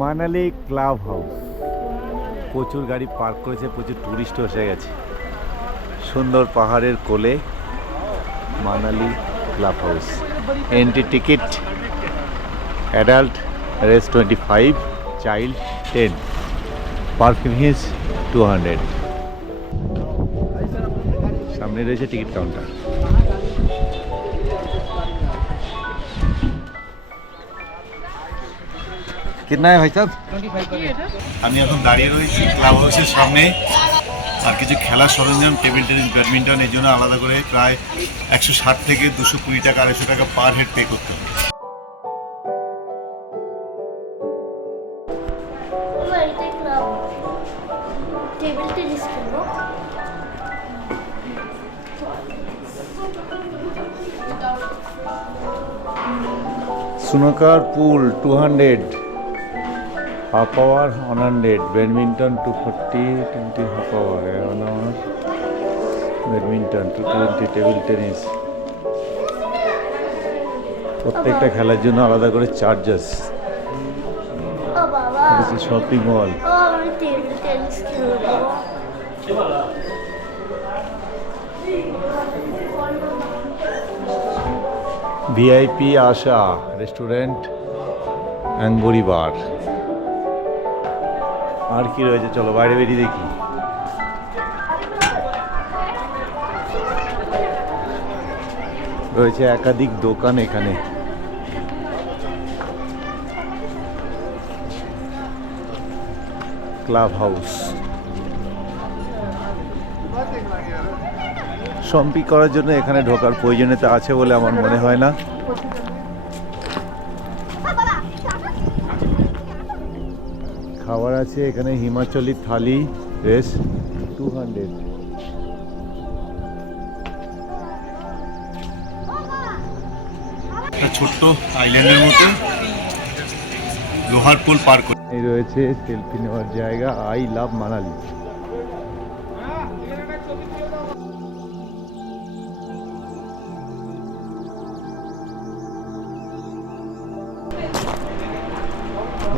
Manali club house, প্রচুর গাড়ি park করেছে, প্রচুর টুরিস্ট এসে গেছে। সুন্দর পাহাড়ের কোলে Manali club house. Entry ticket adult rates 25, child 10, parking fees 200। সামনে রয়েছে টিকিট কাউন্টার। कितना है भाई साहब? আমি এখন দাঁড়িয়ে রয়েছি ক্লাব হাউসের সামনে। আর কিছু খেলার সরঞ্জাম, টেবিল টেনিস, ব্যাডমিন্টন, এর জন্য আলাদা করে প্রায় 160 থেকে 220 টাকা, 250 টাকা পার হেড পে করতে হবে। টেবিল টেনিস খেলবো। Snooker pool 200, half hour 100, badminton 240, 20 half hour, 1 hour badminton 220, table tennis. প্রত্যেকটা খেলার জন্য আলাদা করে চার্জেস। ও বাবা, শপিং মল। ও আমি টেবিল টেনিস খেলবো। VIP Asha restaurant, Angoori bar. আর কি রয়েছে, চলো বাইরে বেরিয়ে দেখি। রয়েছে একাধিক দোকান এখানে। ক্লাব হাউস শপিং করার জন্য এখানে ঢোকার প্রয়োজনীয়তা আছে বলে আমার মনে হয় না। খাবার আছে এখানে, হিমাচলি থালি, রেস 200। একটা ছোট্ট আইল্যান্ডের মতো লোহার পুল পার করে এই রয়েছে সেলফি নেওয়ার জায়গা। I love Manali.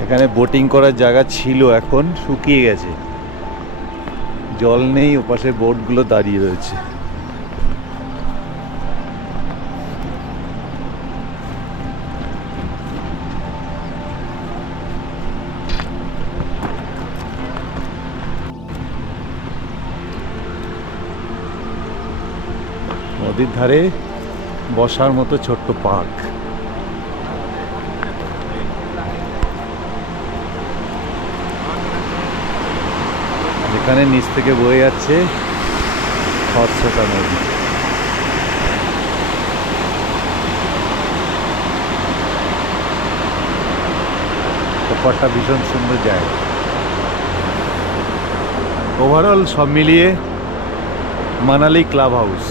এখানে বোটিং করার জায়গা ছিল, এখন শুকিয়ে গেছে, জল নেই। ওপাশে বোটগুলো দাঁড়িয়ে রয়েছে। নদীর ধারে বসার মতো ছোট্ট পার্ক। এখানে নিচ থেকে বয়ে যাচ্ছে খরস্রোতা নদী। ওপারটা ভীষণ সুন্দর জায়গা। ওভারঅল সব মিলিয়ে মানালি ক্লাব হাউস।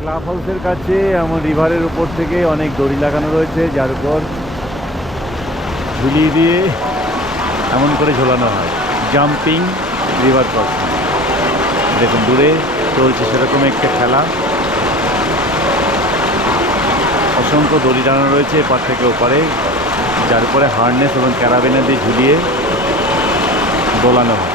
ক্লাব হাউসের কাছে আমার রিভারের উপর থেকে অনেক দড়ি লাগানো রয়েছে, যার উপর ঝুলিয়ে দিয়ে এমন করে ঝোলানো হয়। Jumping river crossing. দেখুন দূরে চলছে সেরকম একটা খেলা। অসংখ্য দড়ি টানানো রয়েছে এপার থেকে ওপারে, যার উপরে হার্নেস এবং ক্যারাবিনা দিয়ে ঝুলিয়ে দোলানো হয়।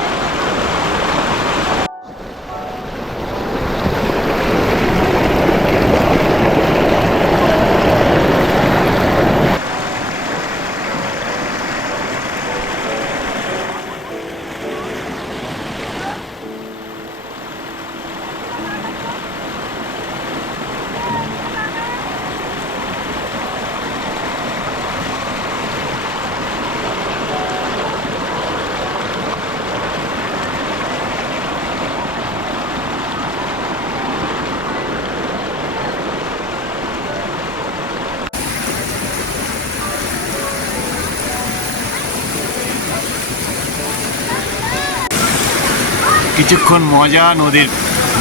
কিছুক্ষণ মজা নদীর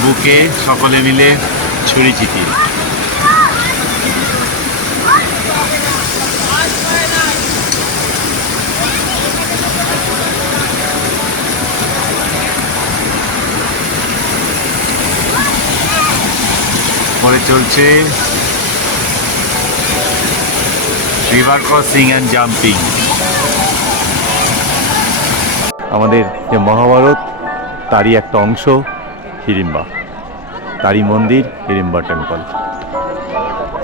বুকে সকলে মিলে ছড়ি ছিটিয়ে। এরপরে চলছে রিভার ক্রসিং অ্যান্ড জাম্পিং। আমাদের যে মহাভারত তারই একটা অংশ হিড়িম্বা, তারই মন্দির হিড়িম্বা টেম্পল।